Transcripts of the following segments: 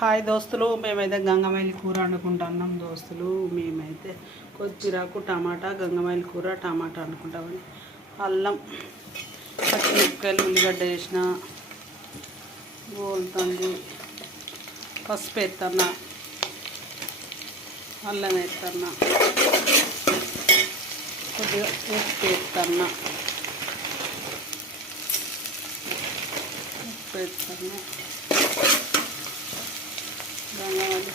Hi దోస్తులు, మేమైతే గంగమైలి కూర వండుకుంటున్నాం దోస్తులు. మేమైతే కొత్తిమీరకు టమాటా, గంగమైలి కూర టమాటా వండుకుంటామని అల్లం, పచ్చిమిరపకాయలు, ఉల్లిగడ్డ వేసిన గోలుతుంది. పసుపు వేస్తున్నా, అల్లం వేస్తున్నా, కొద్దిగా ఉప్పు వేస్తున్నా, గంగమైలి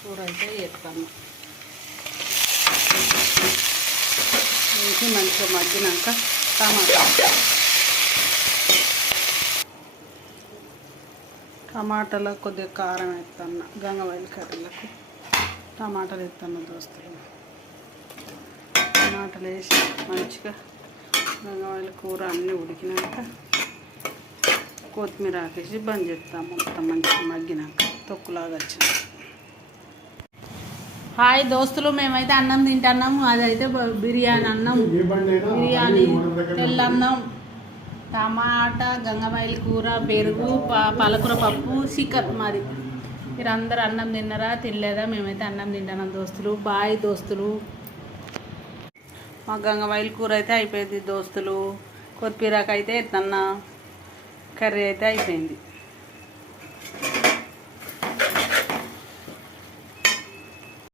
కూర అయితే వేస్తాను. వేసి మంచిగా మగ్గినాక టమాటాలో కొద్దిగా కారం వేస్తాను. గంగమైలి కర్రీలకు టమాటాలు వేస్తాను దోస్తులు. టమాటాలు వేసి మంచిగా గంగమైలి కూర అన్నీ ఉడికినాక కొత్తిమీర ఆకేసి బంద్ చేస్తాము. మొత్తం మంచిగా మగ్గినాక తొక్కులాగా వచ్చింది. హాయ్ దోస్తులు, మేమైతే అన్నం తింటున్నాము. అదైతే బిర్యానీ అన్నం, బిర్యానీ, తెల్లన్నం, టమాటా, గంగమైలి కూర, పెరుగు, పాలకూర పప్పు, చికెన్. మరి మీరందరూ అన్నం తిన్నారా తినలేదా? మేమైతే అన్నం తింటున్నాం దోస్తులు. బాయ్ దోస్తులు. మా గంగమైలి కూర అయితే అయిపోయింది దోస్తులు. కొత్తిమీరకు అయితే ఎత్తన్నా, కర్రీ అయితే అయిపోయింది.